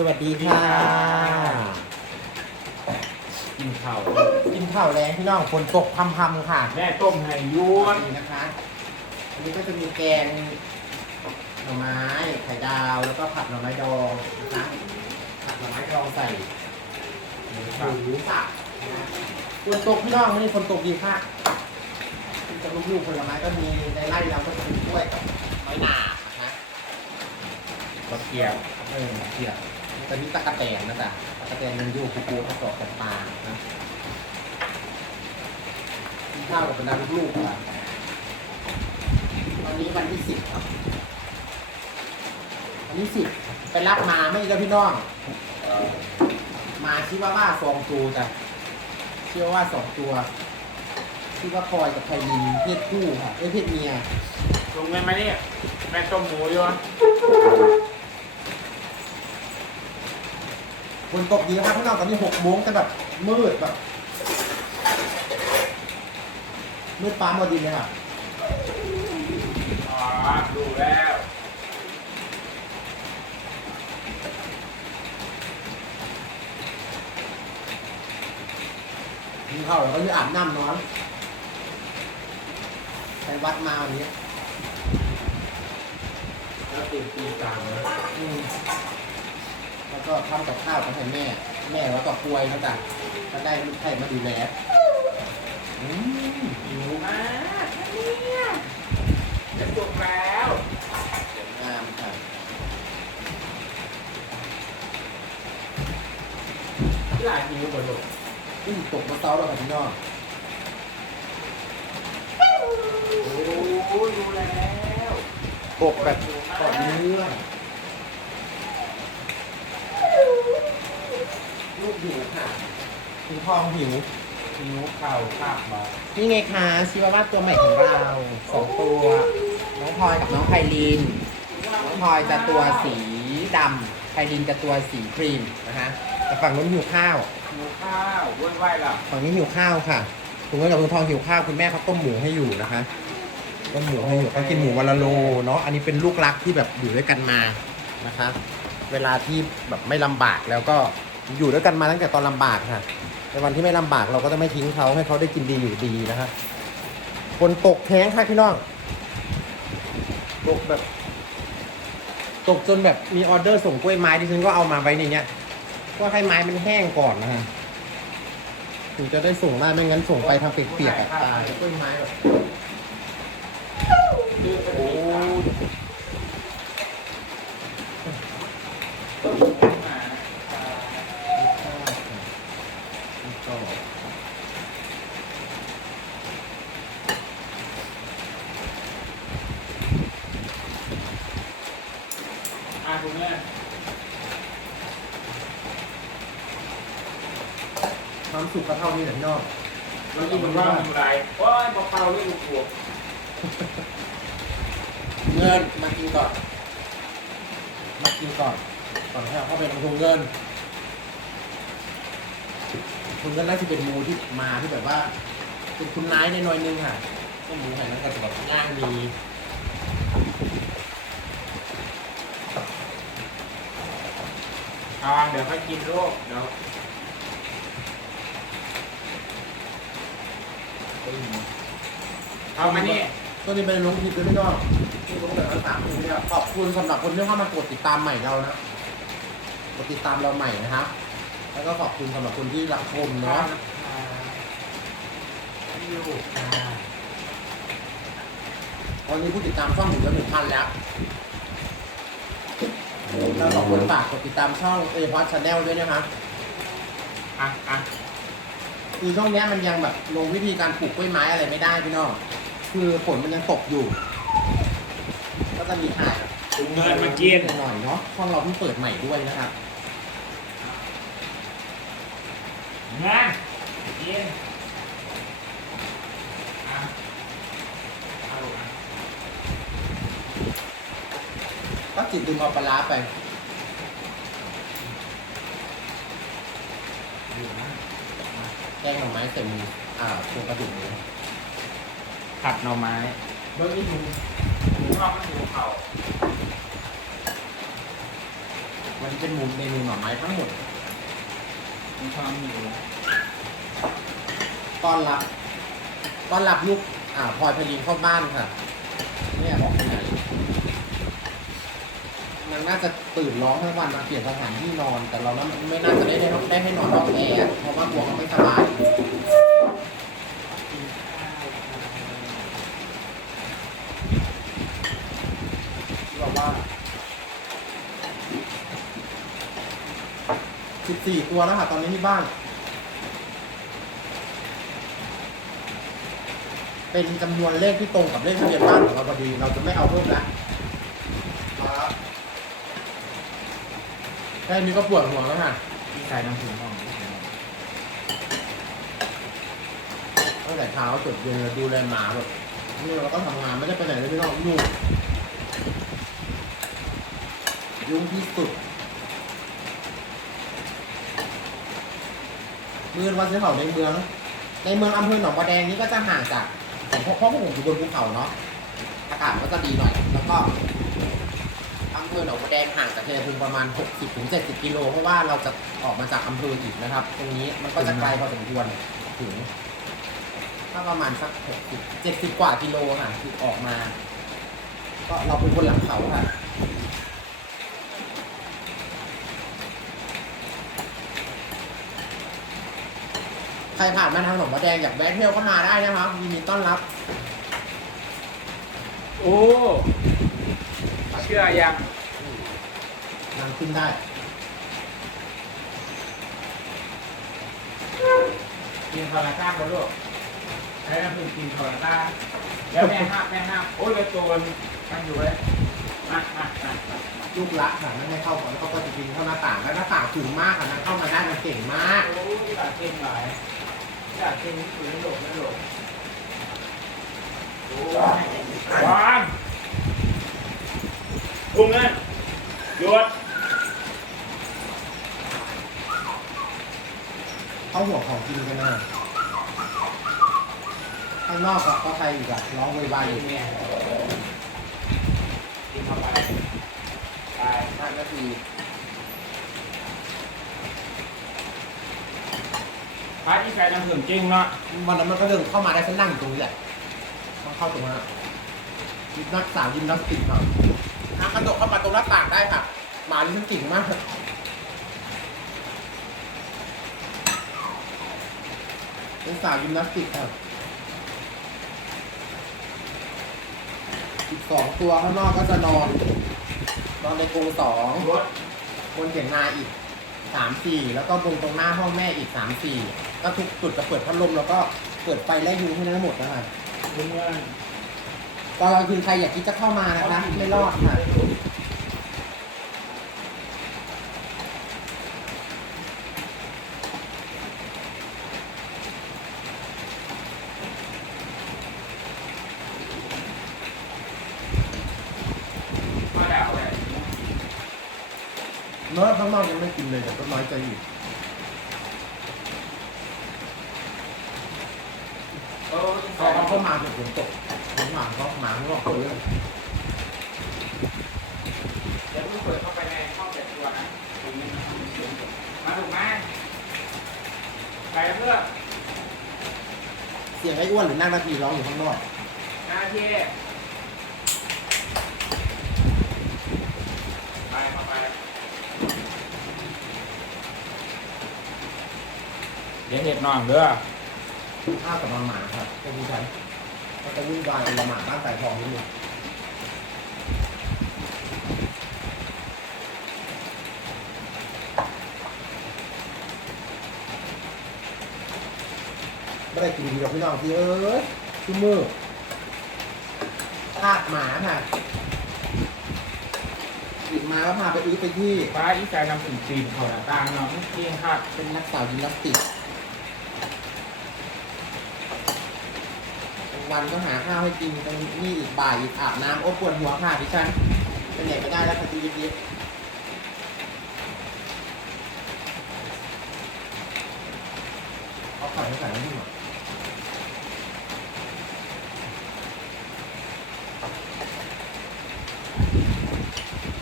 สวัสดีค่ะ กินข้าวกินข้าวแรงพี่น้องฝนตกพำพำๆค่ะแม่ต้มให้ยวนนี่นะคะ อันนี้ก็จะมีแกงหน่อไม้ไข่ดาวแล้วก็ผัดหน่อไม้ดองนะคะผัดหน่อไม้ดองใส่หมูสับนะฝนตกพี่น้องวันนี้ฝนตกดีค่ะจะลูกๆผลไม้ก็มีในไร่เราก็จะเป็นกล้วยกับน้อยหนานะคะมะเขียบเออเกี่ยว แต่นี่ตะกะแตนนะจ๊ะตะกะแตนมันอยู่คูปูทดสอบกับปลานะกินข้าวกับบรรดาลูกๆอะตอนนี้วันที่สิบครับวันที่สิบไปรับมาไม่ใช่พี่น้องมาชื่อว่าว่าสองตัวจ้ะชื่อว่าสองตัวชื่อว่าพลอยกับไพลินเพศผู้ค่ะเอ้ยเพศเมียลงแม่มาเนี่ยแม่ต้มหมูอยวน ฝนตกดีนะครับพี่น้องตอนนี้หกโมงแต่แบบมืดแบบมืดฟ้ามัวดินเลยค่ะอ๋อดูแล้วกินข้าวแล้วก็จะอาบน้ำนอนไปวัดมาวันนี้แล้วตื่นตีสามนะอืม แล้วก็ทำกับข้าวกับให้แม่ แม่แล้วก็ป่วยแล้วจ้ะก็ได้ลูกไข่มาดูแลอืมหิวมากเนี่ยจะสุกแล้วสวยงามค่ะที่หลานหิวกว่าลูกขึ้นตกมาเต้าแล้วค่ะพี่น้องโอ้ยดูแล้วตกแบบก่อนเนื่องลูก หิวค่ะคุณพ่อหิวหิวข้าวข้าวมานี่ไงคะชิวาว่าตัวใหม่ของเราสองตัว น้องพลอยกับน้องไพลิน น้องพลอยจะตัวสีดำไพลินจะตัวสีครีมนะคะแต่ฝั่งนู้นหิวข้าว หิวข้าวว้วนไหวล่ะฝั่งนี้หิวข้าวค่ะคุณเงินกับคุณทองหิวข้าวคุณแม่เขาต้มหมูให้อยู่นะคะต้มหมูให้อยู่เขากินหมูวันละโลเนาะอันนี้เป็นลูกรักที่แบบอยู่ด้วยกันมานะคะ เวลาที่แบบไม่ลำบากแล้วก็ อยู่ด้วยกันมาตั้งแต่ตอนลำบากค่ะ ในวันที่ไม่ลำบากเราก็จะไม่ทิ้งเขาให้เขาได้กินดีอยู่ดีนะคะฝนตกแห้งค่ะพี่น้อง ตกแบบ ตกจนแบบมีออเดอร์ส่งกล้วยไม้ที่ฉันก็เอามาไว้ในเนี้ยก็ให้ไม้มันแห้งก่อนนะฮะถึงจะได้ส่งได้ไม่งั้นส่งไปทางเปียกๆอะตายกล้วยไม้แบบคือโอ้อาคุณแม่ ความ สุขก็เท่านี้แหละพี่น้องเรากินมันว่ามันไรโอ้ยบอกเปล่าเรื่องลูกหัวเงินมากินก่อน มากินก่อน ก่อนที่เราเข้าไปลงทุนเงินทุนเงินน่าจะเป็นหมูที่มาที่แบบว่า เป็นคุณนายในหน่อยนึงค่ะก็หมูไห่นั้นก็จะแบบย่างดีทองเดี๋ยวค่อยกินลูกเดี๋ยว เอามานี่ ตัวนี้เป็นลุงผิดด้วยพี่น้องที่ลุงแบบว่าสามหมูเนี่ยขอบคุณสำหรับคนที่เข้ามากดติดตามใหม่เรานะกดติดตามเราใหม่นะครับแล้วก็ขอบคุณสำหรับคนที่รับชมเนาะลูกค่ะตอนนี้ผู้ติดตามช่องถึงแล้วหนึ่งพันแล้วแล้วขอบคุณฝากกดติดตามช่องเอพอชาแนลด้วยนะครับอะอะคือช่องเนี้ยมันยังแบบลงวิธีการปลูกกล้วยไม้อะไรไม่ได้พี่น้อง คือฝนมันยังตกอยู่ ก็จะมีถ่ายถุงเงินมากินหน่อยเนาะช่องเราเพิ่งเปิดใหม่ด้วยนะครับงานกินอะเอาลูกอะก็จิตดึงเอาปลาร้าไปอยู่นะแกงหน่อไม้ใส่หมูอ่าโครงกระดูกหมู ผัดหน่อไม้เมื่อกี้ดูหมูเราก็หิวเข่ามันเป็นหมูเมนูหน่อไม้ทั้งหมดมีความหิวต้อนรับต้อนรับลูกอ่าพลอยไพลินเข้าบ้านค่ะ เนี่ยบอกไปไหนนางน่าจะตื่นร้องทั้งวันมาเปลี่ยนสถานที่นอน แต่เรานั้นไม่น่าจะได้ได้ได้ให้นอนห้องแอร์อะเพราะว่ากลัวเขาไม่สบาย กินข้าว ที่บอกว่าสิบสี่ ตัวแล้วค่ะตอนนี้ที่บ้าน เป็นจำนวนเลขที่ตรงกับเลขทะเบียนบ้านของเราพอดี เราจะไม่เอาเพิ่มแล้วครับแค่นี้ก็ปวดหัวแล้วค่ะที่ใส่น้ำผึ้งของตั้งแต่เช้าจนเย็นเลยดูแลหมาแบบนี่เราก็ทำงานไม่ได้ไปไหนเลยพี่น้องยุ่งยุ่งที่สุด เมืองวันเสาร์ในเมือง ในเมืองอำเภอหนองบัวแดงนี่ก็จะห่างจากของพ่อพ่อผมอยู่บนภูเขาเนาะอากาศก็จะดีหน่อย แล้วก็อำเภอหนองบัวแดงห่างจากเทพึงประมาณ 60-70กิโลเพราะว่าเราจะออกมาจากอำเภออีกนะครับ ตรงนี้มันก็จะไกลพอสมควรถึงถ้าประมาณสักหกสิบเจ็ดสิบกว่ากิโลค่ะที่ออกมา ก็เราเป็นบนหลังเขาค่ะ ใครผ่านมาทางหนองบัวแดงอยากแวะเที่ยวก็มาได้นะครับยินดีต้อนรับ โอ้เชื่อยังนั่งขึ้นได้ กินคาราต้าก็ลูกใช้น้ำผึ้งกินคาราต้าแล้วแม่ห้ามแม่ห้ามโอ้ยกระโจนมันอยู่เลยมามามามาลูกละค่ะนั่งให้เข้าก่อนแล้วเขาก็จะกินเข้าหน้าต่างแล้วหน้าต่างสูงมากค่ะนั่งเข้ามาได้มันเก่งมาก โอ้ยอยากเก่งหลายอยากเก่งที่สุดในโลกในโลกโอ้ย วางพุงเงินหยุดเข้าหัวของกินกันนะข้างนอกก็ใครอีกอะร้องวายๆอยู่เนี่ยกินเข้าไปไปห้านาที พาที่ใส่น้ำผึ้งจริงเนาะวันนั้นมันก็เดินเข้ามาได้ฉันนั่งอยู่ตรงนี้แหละมันเข้าตรงนั้นอะยิมนักสาวยิมนักติกครับถ้ากระโดดเข้ามาตรงหน้าต่างได้ค่ะ หมาที่ฉันเก่งมากเป็นสาวยิมนาสติกครับอีกสองตัวข้างนอกก็จะนอน นอนในกรงสองรถบนเถียงนาอีก สามสี่แล้วก็บนตรงหน้าห้องแม่อีกสามสี่ก็ทุกจุดจะเปิดพัดลมแล้วก็เปิดไฟไล่ยุงให้ทั้งหมดนะคะพุงเงินตอนกลางคืนใครอยากคิดจะเข้ามานะคะไม่รอดค่ะ มาแล้วเลย เนื้อข้างนอกยังไม่กินเลยแต่ก็น้อยใจอยู่โอ้ยพอเขาเข้ามาเสร็จฝนตกฝนหมาเขาหมาเขาบอกเขาเลยเดี๋ยวต้องเปิดเข้าไปในห้องแต่งตัวนะถุงนี้มาถูกไหมไปเพื่อเสียงไอ้อ้วนหรือนั่งนาทีร้องอยู่ข้างนอกหน้าที่ไปเข้าไป เดี๋ยวเห็ดนอนเด้อข้าวกับมาหมาครับเป็นผู้ชายก็จะวุ่นวายเป็นละหมาดบ้านสายทองนิดนึงไม่ได้กินดีกับพี่น้องที่เอ้ยทุกมือทากหมาค่ะหยิบมาแล้วพาไปอื้อไปที่ ฟ้าอีสานนำถึงจีนเขาหน้าต่างเนาะเที่ยงครับเป็นนักสาวยิมนาสติก กลางวันก็หาข้าวให้กินตรงนี้อีกบ่ายอีกอาบน้ำโอ้ปวดหัวค่ะดิฉันเป็นไหนไม่ได้แล้วค่ะทียิบเอาไข่ให้ใส่น้ำผึ้งหน่อย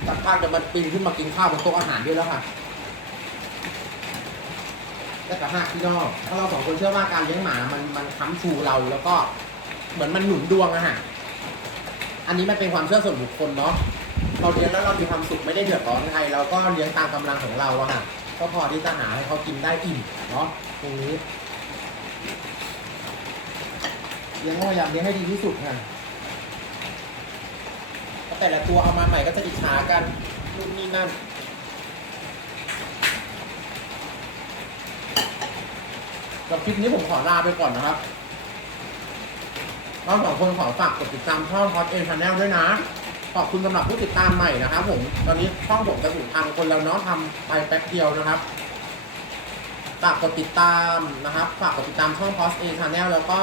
ตักข้างจะมาปีนขึ้นมากินข้าวบนโต๊ะอาหารด้วยแล้วค่ะแต่กับห้าพี่น้องถ้าเราสองคนเชื่อว่าการเลี้ยงหมา มันมันค้ำชูเราแล้วก็ เหมือนมันหนุนดวงอะฮะ อันนี้มันเป็นความเชื่อส่วนบุคคลเนาะ เราเลี้ยงแล้วเรามีความสุขไม่ได้เดือดร้อนใครเราก็เลี้ยงตามกำลังของเราอะฮะ ก็พอที่จะหาให้เขากินได้อิ่มเนาะตรงนี้ เลี้ยงก็พยายามเลี้ยงให้ดีที่สุดค่ะแต่ละตัวเอามาใหม่ก็จะอิจฉากันนู่นนี่นั่นกับคลิปนี้ผมขอลาไปก่อนนะครับ เราสองคนขอฝากกดติดตามช่องฮอตเอ็นชาแนลด้วยนะ ขอบคุณสำหรับผู้ติดตามใหม่นะครับผม ตอนนี้ช่องผมจะถูกทำคนแล้วเนาะทำไปแป๊บเดียวนะครับ ฝากกดติดตามนะครับ ฝากกดติดตามช่อง p o s t A Channel แล้วก็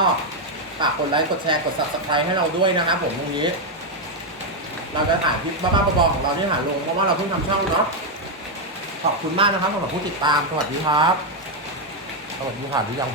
ฝากกดไลค์ กดแชร์ กด subscribe ให้เราด้วยนะครับผมตรงนี้ เราจะถ่ายคลิปบ้าๆบอๆของเราที่หาลง เพราะว่าเราเพิ่งทำช่องเนาะ ขอบคุณมากนะครับสำหรับผู้ติดตาม สวัสดีครับ สวัสดีค่ะหรือยัง